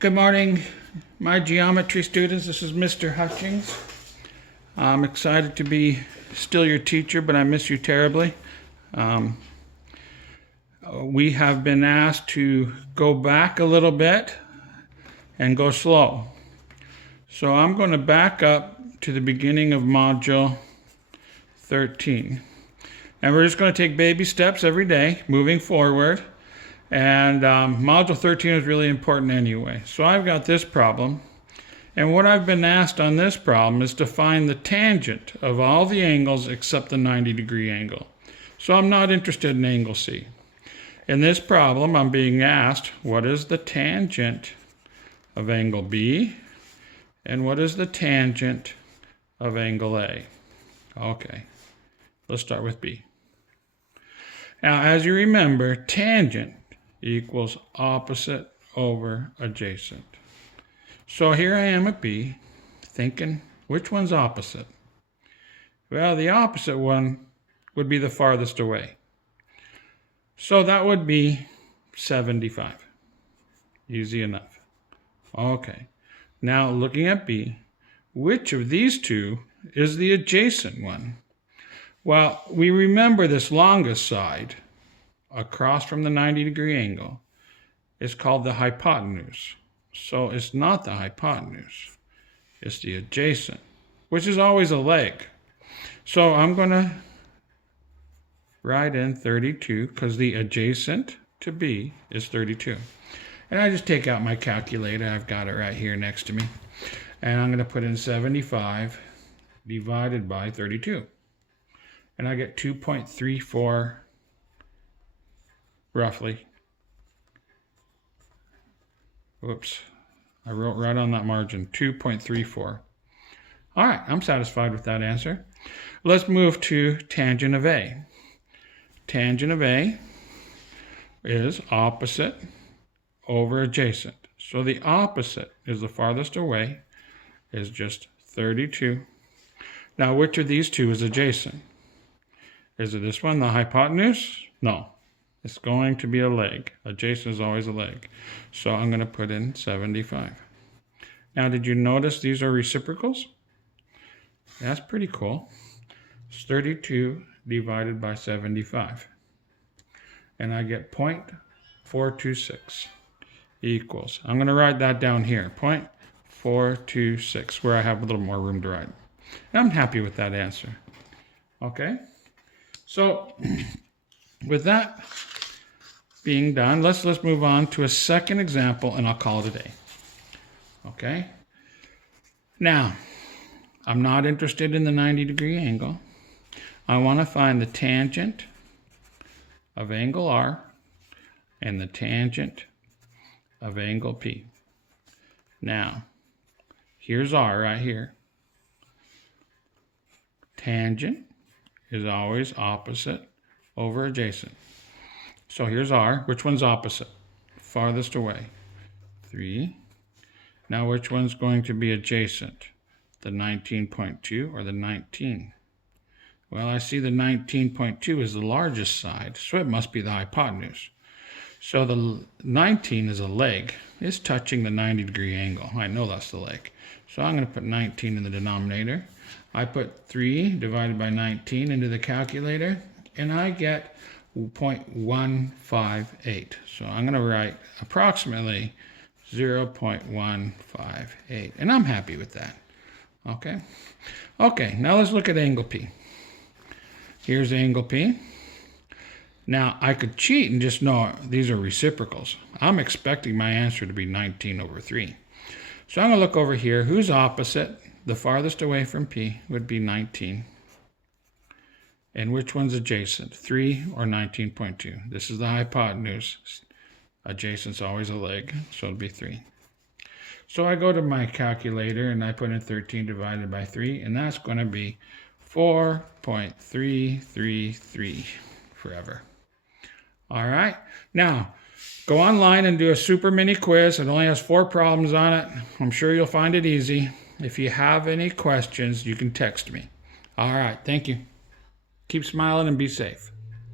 Good morning, my geometry students. This is Mr. Hutchings. I'm excited to be still your teacher, but I miss you terribly. We have been asked to go back a little bit and go slow. So I'm going to back up to the beginning of Module 13. And we're just going to take baby steps every day, moving forward. And Module 13 is really important anyway. So I've got this problem. And what I've been asked on this problem is to find the tangent of all the angles except the 90-degree angle. So I'm not interested in angle C. In this problem, I'm being asked, what is the tangent of angle B? And what is the tangent of angle A? Okay, let's start with B. Now, as you remember, tangent equals opposite over adjacent. So here I am at B, thinking, which one's opposite? Well, the opposite one would be the farthest away. So that would be 75. Easy enough. Okay, now looking at B, which of these two is the adjacent one? Well, we remember this longest side across from the 90-degree angle is called the hypotenuse. So it's not the hypotenuse, it's the adjacent, which is always a leg. So I'm going to write in 32 because the adjacent to B is 32. And I just take out my calculator. I've got it right here next to me. And I'm going to put in 75 divided by 32. And I get 2.34 roughly. Whoops, I wrote right on that margin, 2.34. All right, I'm satisfied with that answer. Let's move to tangent of A. Tangent of A is opposite over adjacent. So the opposite is the farthest away, is just 32. Now, which of these two is adjacent? Is it this one, the hypotenuse? No. It's going to be a leg. Adjacent is always a leg. So I'm going to put in 75. Now, did you notice these are reciprocals? That's pretty cool. It's 32 divided by 75. And I get 0.426 equals. I'm going to write that down here. 0.426, where I have a little more room to write. And I'm happy with that answer. Okay? So, with that being done, let's move on to a second example, and I'll call it a day. Okay? Now, I'm not interested in the 90-degree angle. I want to find the tangent of angle R and the tangent of angle P. Now, here's R right here. Tangent is always opposite over adjacent. So here's R. Which one's opposite? Farthest away. 3. Now which one's going to be adjacent? The 19.2 or the 19? Well, I see the 19.2 is the largest side, so it must be the hypotenuse. So the 19 is a leg. It's touching the 90-degree angle. I know that's the leg. So I'm going to put 19 in the denominator. I put 3 divided by 19 into the calculator, and I get 0.158. So I'm going to write approximately 0.158. And I'm happy with that. Okay? Okay, now let's look at angle P. Here's angle P. Now, I could cheat and just know these are reciprocals. I'm expecting my answer to be 19 over 3. So I'm going to look over here. Who's opposite? The farthest away from P would be 19. And which one's adjacent? 3 or 19.2? This is the hypotenuse. Adjacent's always a leg, so it'll be 3. So I go to my calculator and I put in 13 divided by 3, and that's going to be 4.333 forever. All right. Now, go online and do a super mini quiz. It only has 4 problems on it. I'm sure you'll find it easy. If you have any questions, you can text me. All right. Thank you. Keep smiling and be safe.